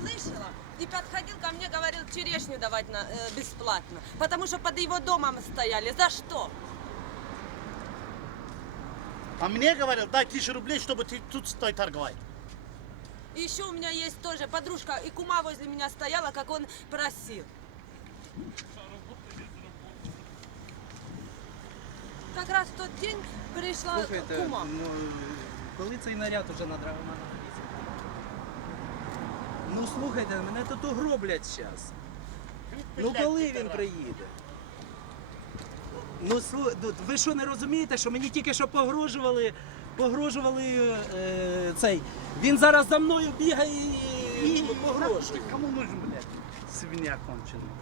слышала, и подходил ко мне, говорил, черешню давать на, э, бесплатно, потому что под его домом стояли. За что? А мне говорил, дай тысячу рублей, чтобы ты тут стой торговать. И еще у меня есть тоже подружка, и кума возле меня стояла, как он просил. Как раз в тот день пришла Слухайте, кума. ну, коли цей наряд уже на Драгомана Ну слухайте, мене тут гроблять зараз. Ну коли він приїде? Ну, слу- ну ви що не розумієте, що мені тільки що погрожували, погрожували е, цей. Він зараз за мною бігає і, і погрожує. Кому нужен, блядь, свинья конченая?